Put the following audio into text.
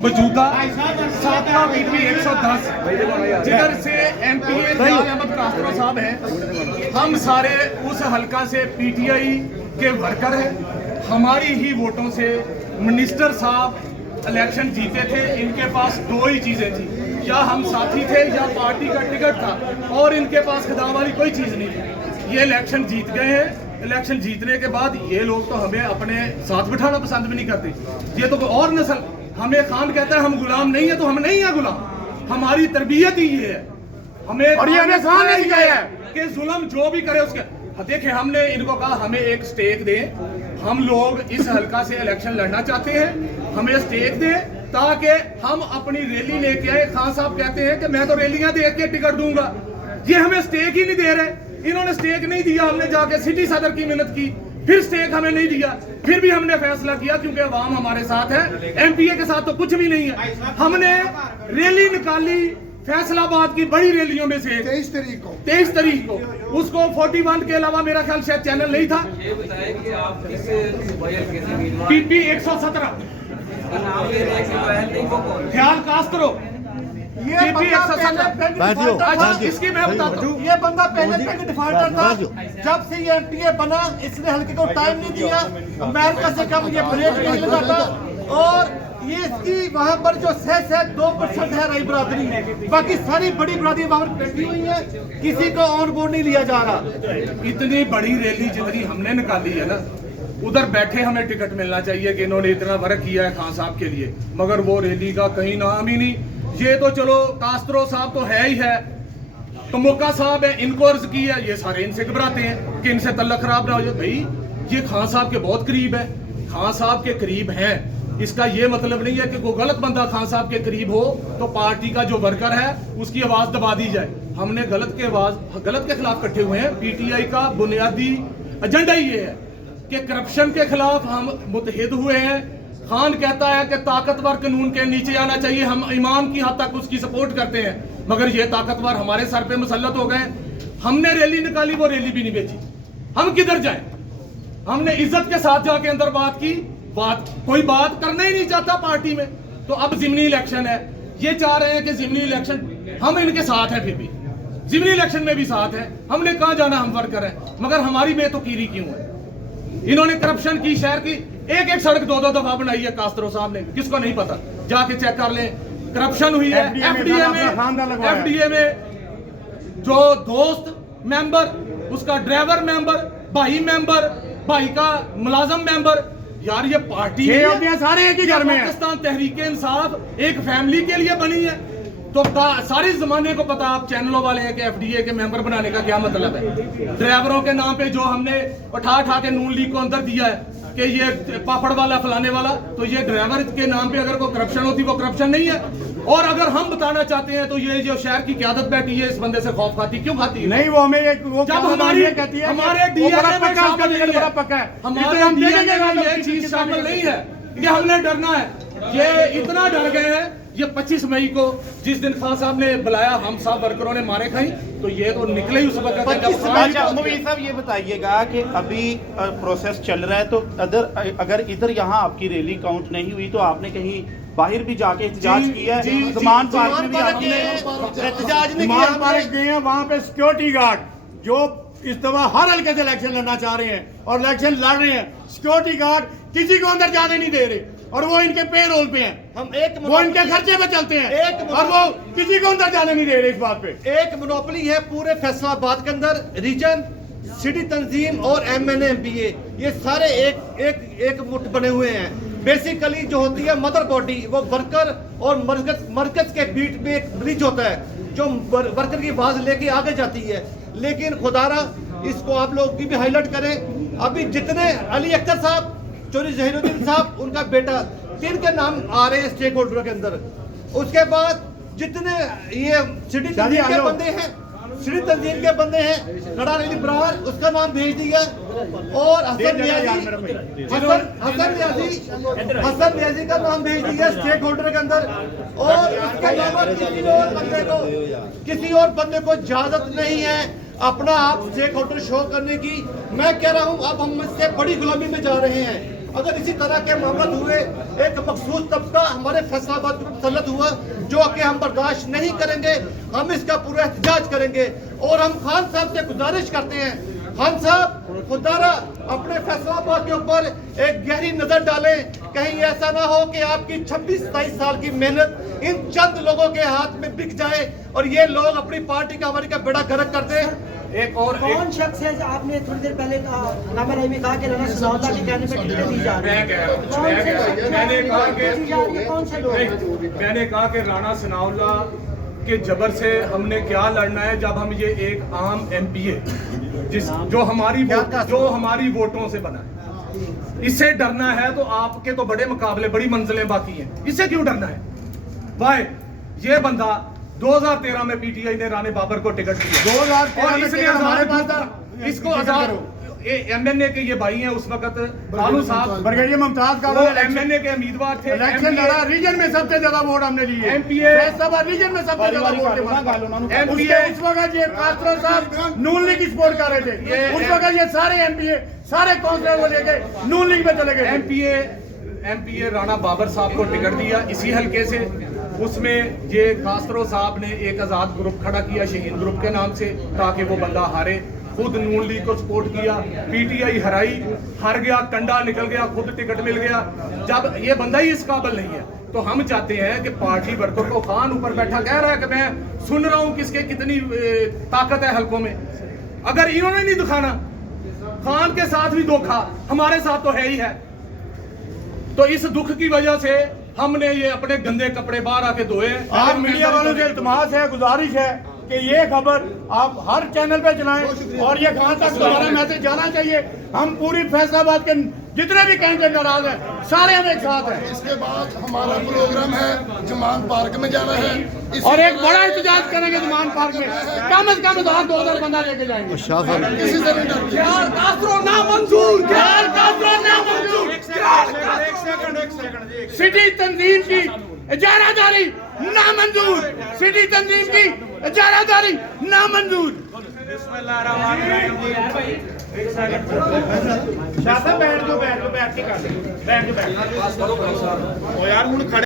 मौजूदा सातवां BP 110 जिधर से MPA नियाज अहमद कास्त्रो साहब हैं। हम सारे उस हलका से PTI के वर्कर हैं। हमारी ही वोटों से मिनिस्टर साहब इलेक्शन जीते थे। इनके पास दो ही चीजें थी, या हम साथी थे या पार्टी का टिकट था, और इनके पास खिताब वाली कोई चीज नहीं थी। ये इलेक्शन जीत गए हैं। इलेक्शन जीतने के बाद ये लोग तो हमें अपने साथ बिठाना पसंद भी नहीं करते। ये तो कोई और नस्ल, हमें खान कहता है हम गुलाम नहीं है, तो हम नहीं है गुलाम। हमारी तरबियत ही ये है। हमें और ये हमें खान नहीं गया है कि जुल्म जो भी करे उसके। देखिए, हमने इनको कहा हमें एक स्टेक दें, हम लोग इस हलका से इलेक्शन लड़ना चाहते हैं, हमें स्टेक दें ताकि हम अपनी रैली लेके आए। खान साहब कहते हैं कि मैं तो रैलियां देख के टिकट दूंगा, ये हमें स्टेक ही नहीं दे रहे। इन्होंने स्टेक नहीं दिया। हमने जाके सिटी सदर की मेहनत की, फिर स्टेक हमें नहीं दिया। फिर भी हमने फैसला किया क्योंकि अवाम हमारे साथ है, MPA के साथ तो कुछ भी नहीं है। हमने रैली निकाली फैसलाबाद की बड़ी रैलियों में से 23 तारीख को उसको 41 के अलावा मेरा ख्याल शायद चैनल नहीं था। ये बताएं कि आप किस PP 117 ख्याल कास्त्रो ये इसकी मैं बताता हूँ। ये बंदा पहले पेड डिफॉल्टर था। जब से ये MPA बना इसने हल्के को टाइम नहीं दिया। अमेरिका से कम ये प्लेट नहीं लगाता, और ये इसकी वहाँ पर जो सेस है 2% है राई बरादरी, बाकी सारी बड़ी बरादरी वहाँ पर बैठी हुई है, किसी को ऑन बोर्ड नहीं लिया जा रहा। इतनी बड़ी रैली जितनी हमने निकाली है ना, उधर बैठे हमें टिकट मिलना चाहिए कि इन्होंने इतना वर्क किया है खान साहब के लिए, मगर वो रैली का कहीं नाम ही नहीं। ये तो चलो कास्त्रो साहब तो है ही है, टमुक्का साहब है, इनको अर्ज की है, ये सारे इनसे घबराते हैं कि इनसे तल्लक खराब ना हो जाए। भाई ये खान साहब के बहुत करीब है, खान साहब के करीब हैं, इसका ये मतलब नहीं है कि कोई गलत बंदा खान साहब के करीब हो तो पार्टी का जो वर्कर है उसकी आवाज दबा दी जाए। हमने गलत के खिलाफ इकट्ठे हुए हैं। PTI का बुनियादी एजेंडा ये है कि करप्शन के खिलाफ हम मुतहिद हुए हैं। खान कहता है कि ताकतवर कानून के नीचे आना चाहिए, हम इमाम की हद तक उसकी सपोर्ट करते हैं, मगर ये ताकतवर हमारे सर पे मुसल्लत हो गए। हमने रैली निकाली, वो रैली भी नहीं बेची। हम किधर जाएं? हमने इज्जत के साथ जाके अंदर बात की, कोई बात करना ही नहीं चाहता पार्टी में। तो अब जिमनी इलेक्शन है, ये चाह रहे हैं कि जिमनी इलेक्शन, हम इनके साथ हैं, फिर भी जिमनी इलेक्शन में भी साथ है। हमने कहा जाना, हम वर्कर हैं, मगर हमारी बेतुकीरी क्यों है? इन्होंने करप्शन की, शहर की एक एक सड़क 2-2 दफा बनाई है कास्त्रो साहब ने, किसको नहीं पता, जाके चेक कर लें। करप्शन हुई है FDA में जो दोस्त मेंबर, उसका ड्राइवर मेंबर, भाई का मुलाजम मेंबर। यार ये पार्टी सारे एक ही घर में है। पाकिस्तान तहरीक इंसाफ एक फैमिली के लिए बनी है, तो सारे जमाने को पता, आप चैनलों वाले हैं कि FDA के मेंबर बनाने का क्या मतलब है। ड्राइवरों के नाम पे जो हमने उठा के नून लीग को अंदर दिया है कि ये पापड़ वाला फलाने वाला, तो ये ड्राइवर के नाम पे अगर कोई करप्शन होती वो करप्शन नहीं है। और अगर हम बताना चाहते हैं तो ये जो शहर की क़यादत बैठी है, इस बंदे से खौफ खाती क्यों खाती है? नहीं, वो हमें जब हमारी कहती है हमारे DNA में शामिल नहीं है, हमारे DNA में ये चीज शामिल नहीं है कि हमने डरना है। ये इतना डर गए हैं, ये 25 मई को जिस दिन खान साहब ने बुलाया, हम सब वर्करों ने मारे खाई, तो ये तो निकले ही उस वक्त। मुबीन साहब ये बताइएगा कि अभी प्रोसेस चल रहा है, तो अगर इधर यहाँ आपकी रैली काउंट नहीं हुई तो आपने कहीं बाहर भी जाके एहतजाज किया है? ज़मान पार्क में भी आपने एहतजाज नहीं किया, पार्क गए हैं, वहाँ पे सिक्योरिटी गार्ड जो इस दफा हर हल्के से इलेक्शन लड़ना चाह रहे हैं और इलेक्शन लड़ रहे हैं, सिक्योरिटी गार्ड किसी को अंदर जाने नहीं दे रहे, और वो इनके पे रोल पे हैं, वो इनके खर्चे पे चलते हैं, और वो किसी को अंदर जाने नहीं दे रहे। इस बात पे एक मोनोपोली है पूरे फैसलाबाद के अंदर। रीजन, सिटी तंजीम और MNA MPA ये सारे एक मुठ बने हुए हैं। बेसिकली जो होती है मदर बॉडी, वो वर्कर और मरकज के बीच में एक ब्रिज होता है जो वर्कर की आवाज लेके आगे जाती है। लेकिन खुदारा इसको आप लोग की भी हाईलाइट करें। अभी जितने अली अख्तर साहब, चौधरी जहीरुद्दीन साहब, उनका बेटा, 3 के नाम आ रहे हैं स्टेक होल्डर के अंदर। उसके बाद जितने ये सिटी तंजीम के बंदे हैं, नडार अली ब्रार, उसका नाम भेज दिया, और हसन नियाजी का नाम भेज दिया स्टेक होल्डर के अंदर। और उसके अलावा किसी और बंदे को इजाजत नहीं है अपना आप स्टेक होल्डर शो करने की। मैं कह रहा हूं अब हम इससे बड़ी गुलामी में जा रहे हैं। अगर इसी तरह के मामले हुए, एक मखसूस तबका हमारे फैसलाबाद में मुसल्लत हुआ, जो कि हम बर्दाश्त नहीं करेंगे, हम इसका पूरा एहतजाज करेंगे। और हम खान साहब से गुजारिश करते हैं, खान साहब खुदारा अपने फैसलाबाद के ऊपर एक गहरी नजर डालें, कहीं ऐसा ना हो कि आपकी 26-27 साल की मेहनत इन चंद लोगों के हाथ में बिक जाए और ये लोग अपनी पार्टी का हमारी का बेड़ा गर्क कर दें। एक और कौन शख्स है? आपने थोड़ी देर पहले कहा नामा में कहा कि राणा सनाउल्लाह के कहने पे टिकटें दी जा रही हैं। मैंने कहा कि कौन से लोग? मैंने कहा कि राणा सनाउल्लाह के जबर से हमने क्या लड़ना है, जब हम ये एक आम एमपीए जो हमारी वोटों से बना है, इससे डरना है तो आपके तो बड़े मुकाबले, बड़ी मंजिलें बाकी हैं, इससे क्यों डरना है? भाई ये बंदा 2013 में पीटीआई ने राणे बाबर को टिकट दिया, 2013 और में इसने हमारे पास था, इसको आजाद एमएनए के ये भाई हैं, उस वक्त कानू साहब ब्रिगेडियर मुमताज का एमएनए के उम्मीदवार थे, इलेक्शन लड़ा, रीजन में सबसे ज्यादा वोट हमने लिए, एमपीए रीजन में सबसे ज्यादा वोट एमपीए उस वक्त ये कास्ट्रो साहब नून लीग की सपोर्ट कर रहे थे, उस वक्त ये सारे एमपीए सारे काउंसिलर को लेके नून लीग में चले गए। एमपीए राणा बाबर साहब को टिकट दिया इसी हल्के से, उसमें ये कास्ट्रो साहब ने एक आजाद ग्रुप खड़ा किया शहीद ग्रुप के नाम से, ताकि वो बंदा हारे, खुद नून लीग को सपोर्ट किया, पीटीआई हराई, हार गया, कंडा निकल गया, खुद टिकट मिल गया। जब ये बंदा ही इस काबिल नहीं है तो हम चाहते हैं कि पार्टी वर्कर को खान ऊपर बैठा कह रहा है कि मैं सुन रहा हूं किसके कितनी ताकत है हल्कों में, अगर इन्होंने नहीं दिखाना, खान के साथ भी धोखा, हमारे साथ तो है ही है। तो इस दुख की वजह से हमने ये अपने गंदे कपड़े बाहर आके धोए। आप मीडिया वालों से इल्तमास है, गुजारिश है कि ये खबर आप हर चैनल पे चलाएं और ये कहां तक हमारा मैसेज जाना चाहिए। हम पूरी फैसलाबाद के जितने भी कैंडिडेट नाराज हैं, सारे हम एक साथ हैं। इसके बाद हमारा प्रोग्राम है जमान पार्क में जाना है, और एक बड़ा एहतजाज करेंगे जमान पार्क में, कम से कम 2000 बंदा लेके जाएंगे। किसी से नहीं डरते। सिटी तंजीम की इजारादारी नामंजूर, सिटी तंजीम की इजारादारी नामंजूर। बैठ के कर बैठ के